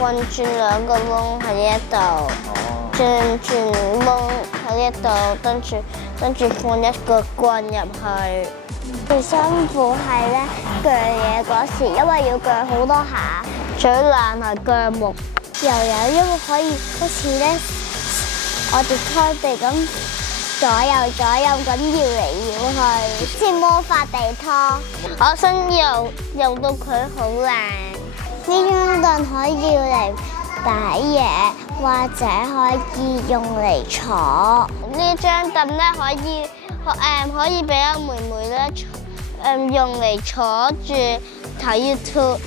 棍轉2個窿喺呢一度，轉窿喺呢一度，跟住放1個棍入去。最辛苦係咧鋸嘢嗰時，因為要鋸好多下。最難係鋸木。又有因為可以好似咧，我哋拖地咁左右咁搖嚟搖去，似魔法地拖。我想用到佢好靚。呢張凳可以用嚟擺嘢，或者可以用嚟坐。呢張凳咧可以俾阿妹妹咧用嚟坐住睇 YouTube。